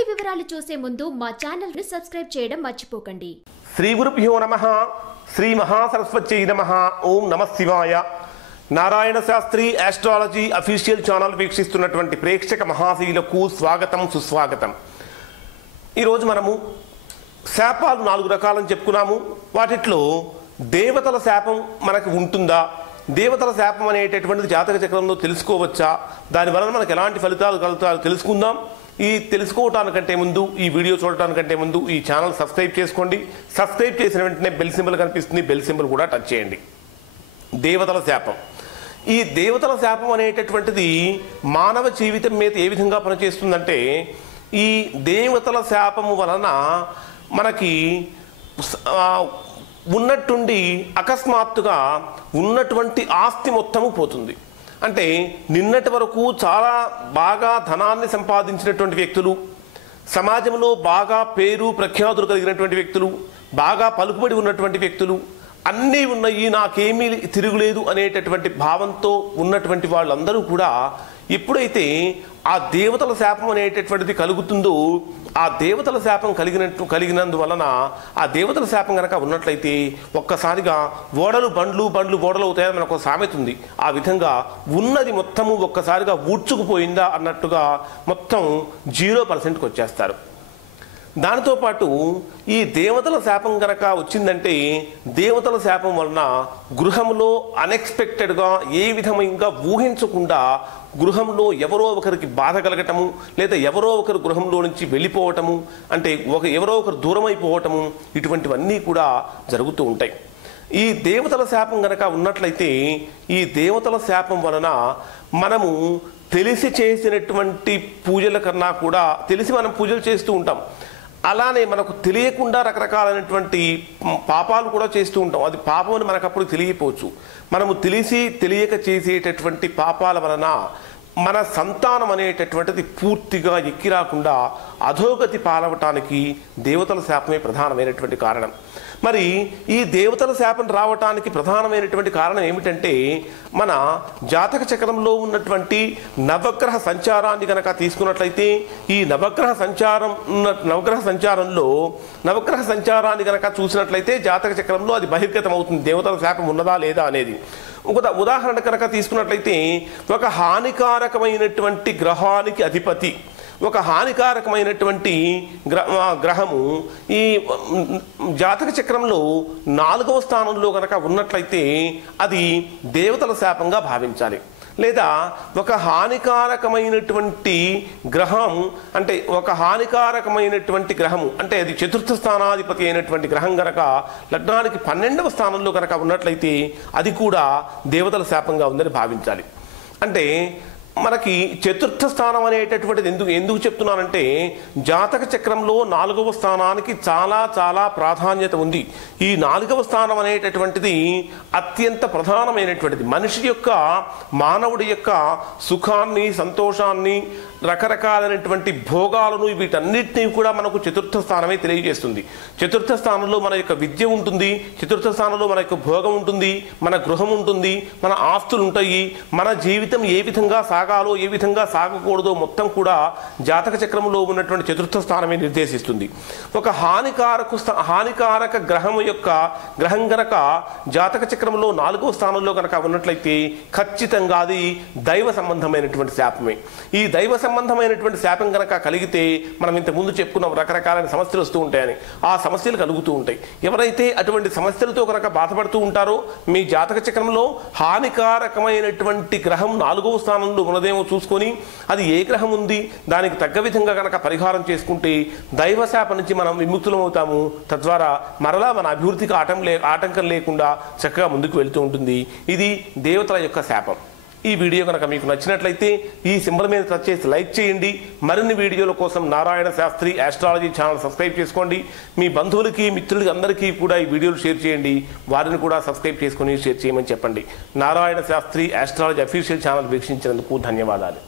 పూర్తి వివరాలు చూసే ముందు మా ఛానల్ ని సబ్స్క్రైబ్ చేయడం మర్చిపోకండి. శ్రీ గురుభ్యో నమః. శ్రీ మహాసరస్వత్యై నమః. ఓం నమః శివాయ. Narayana Shastri astrology official channel వీక్షిస్తున్నటువంటి ప్రేక్షక మహాశీలకు స్వాగతం, సుస్వాగతం. ఈరోజు మనము శాపాలు 4 రకాలని చెప్పుకున్నాము. వాటిలో దేవతల శాపం మనకు ఉంటుందా, దేవతల శాపం అనేటటువంటిది జాతక చక్రంలో తెలుసుకోవచ్చా, దానివలన మనకు ఎలాంటి ఫలితాలు కలుగుతాయో తెలుసుకుందాం. ఈ తెలుసుకోవటానికంటే ముందు, ఈ వీడియో చూడటానికంటే ముందు ఈ ఛానల్ సబ్స్క్రైబ్ చేసుకోండి. సబ్స్క్రైబ్ చేసిన వెంటనే బెల్ సింబల్ కనిపిస్తుంది, బెల్ సింబల్ కూడా టచ్ చేయండి. దేవతల శాపం. ఈ దేవతల శాపం అనేటటువంటిది మానవ జీవితం మీద ఏ విధంగా పనిచేస్తుందంటే, ఈ దేవతల శాపము వలన మనకి ఉన్నట్టుండి అకస్మాత్తుగా ఉన్నటువంటి ఆస్తి మొత్తము పోతుంది. అంటే నిన్నటి వరకు చాలా బాగా ధనాన్ని సంపాదించినటువంటి వ్యక్తులు, సమాజంలో బాగా పేరు ప్రఖ్యాతులు కలిగినటువంటి వ్యక్తులు, బాగా పలుకుబడి ఉన్నటువంటి వ్యక్తులు, అన్నీ ఉన్నాయి, నాకేమీ తిరుగులేదు అనేటటువంటి భావంతో ఉన్నటువంటి వాళ్ళందరూ కూడా ఎప్పుడైతే ఆ దేవతల శాపం అనేటటువంటిది కలుగుతుందో, ఆ దేవతల శాపం కలిగినందువలన ఆ దేవతల శాపం కనుక ఉన్నట్లయితే ఒక్కసారిగా బండ్లు ఓడలు అవుతాయని మనకు ఒక సామెత ఉంది. ఆ విధంగా ఉన్నది మొత్తము ఒక్కసారిగా ఊడ్చుకుపోయిందా అన్నట్టుగా మొత్తం 0%కి వచ్చేస్తారు. దానితో పాటు ఈ దేవతల శాపం కనుక వచ్చిందంటే, దేవతల శాపం వలన గృహంలో అన్ఎక్స్పెక్టెడ్గా ఏ విధంగా ఊహించకుండా గృహంలో ఎవరో ఒకరికి బాధ కలగటము, లేదా ఎవరో ఒకరు గృహంలో నుంచి వెళ్ళిపోవటము, అంటే ఎవరో ఒకరు దూరం అయిపోవటము, ఇటువంటివన్నీ కూడా జరుగుతూ ఉంటాయి. ఈ దేవతల శాపం కనుక ఉన్నట్లయితే, ఈ దేవతల శాపం వలన మనము తెలిసి చేసినటువంటి పూజల కన్నా కూడా, తెలిసి మనం పూజలు చేస్తూ ఉంటాం, అలానే మనకు తెలియకుండా రకరకాలైనటువంటి పాపాలు కూడా చేస్తూ ఉంటాం. అది పాపం అని మనకు అప్పుడు తెలియకపోవచ్చు. మనము తెలియక చేసేటటువంటి పాపాల వలన మన సంతానం అనేటటువంటిది పూర్తిగా ఎక్కి రాకుండా అధోగతి పాలవటానికి దేవతల శాపమే ప్రధానమైనటువంటి కారణం. మరి ఈ దేవతల శాపం రావటానికి ప్రధానమైనటువంటి కారణం ఏమిటంటే, మన జాతక చక్రంలో ఉన్నటువంటి నవగ్రహ సంచారాన్ని కనుక తీసుకున్నట్లయితే, ఈ నవగ్రహ సంచారాన్ని కనుక చూసినట్లయితే జాతక చక్రంలో అది బహిర్గతం అవుతుంది, దేవతల శాపం ఉన్నదా లేదా అనేది. ఉదాహరణ కనుక తీసుకున్నట్లయితే, ఒక హానికారకమైనటువంటి గ్రహానికి అధిపతి, ఒక హానికారకమైనటువంటి గ్రహము ఈ జాతక చక్రంలో 4వ స్థానంలో కనుక ఉన్నట్లయితే అది దేవతల శాపంగా భావించాలి. లేదా ఒక హానికారకమైనటువంటి గ్రహం అంటే అది 4th స్థానాధిపతి అయినటువంటి గ్రహం కనుక లగ్నానికి 12వ స్థానంలో కనుక ఉన్నట్లయితే అది కూడా దేవతల శాపంగా ఉందని భావించాలి. అంటే మనకి 4th స్థానం అనేటటువంటిది ఎందుకు చెప్తున్నానంటే, జాతక చక్రంలో 4వ స్థానానికి చాలా ప్రాధాన్యత ఉంది. ఈ 4వ స్థానం అనేటటువంటిది అత్యంత ప్రధానమైనటువంటిది. మనిషి యొక్క, మానవుడి యొక్క సుఖాన్ని, సంతోషాన్ని, రకరకాలైనటువంటి భోగాలను, వీటన్నిటినీ కూడా మనకు 4th స్థానమే తెలియజేస్తుంది. 4th స్థానంలో మన యొక్క విద్య ఉంటుంది, 4th స్థానంలో మన యొక్క భోగం ఉంటుంది, మన గృహం ఉంటుంది, మన ఆస్తులు ఉంటాయి, మన జీవితం ఏ విధంగా సాగాలో ఏ విధంగా సాగకూడదో మొత్తం కూడా జాతక చక్రంలో ఉన్నటువంటి 4th స్థానమే నిర్దేశిస్తుంది. ఒక హానికారక గ్రహం గనక జాతక చక్రంలో 4వ స్థానంలో కనుక ఉన్నట్లయితే ఖచ్చితంగా అది దైవ సంబంధమైనటువంటి శాపమే. ఈ దైవ సంబంధమైనటువంటి శాపం కనుక కలిగితే, మనం ఇంతకుముందు చెప్పుకున్నాం రకరకాలైన సమస్యలు వస్తూ ఉంటాయని, ఆ సమస్యలు కలుగుతూ ఉంటాయి. ఎవరైతే అటువంటి సమస్యలతో కనుక బాధపడుతూ ఉంటారో, మీ జాతక చక్రంలో హానికారకమైనటువంటి గ్రహం 4వ స్థానంలో ఉన్నదేమో చూసుకొని, అది ఏ గ్రహం ఉంది, దానికి తగ్గ విధంగా కనుక పరిహారం చేసుకుంటే దైవ శాపం నుంచి మనం విముక్తులం అవుతాము. తద్వారా మరలా మన అభివృద్ధికి ఆటంకం లేకుండా చక్కగా ముందుకు వెళుతూ ఉంటుంది. ఇది దేవతల యొక్క శాపం. ఈ వీడియో కనుక మీకు నచ్చినట్లయితే ఈ సింబల్ మీద టచ్ చేసి లైక్ చేయండి. మరిన్ని వీడియోల కోసం Narayana Shastri astrology channel subscribe చేసుకోండి. మీ బంధువులకి, మిత్రులకి అందరికీ కూడా ఈ వీడియోలు షేర్ చేయండి. వారిని కూడా సబ్స్క్రైబ్ చేసుకొని షేర్ చేయమని చెప్పండి. Narayana Shastri astrology official channel వీక్షించినందుకు ధన్యవాదాలు.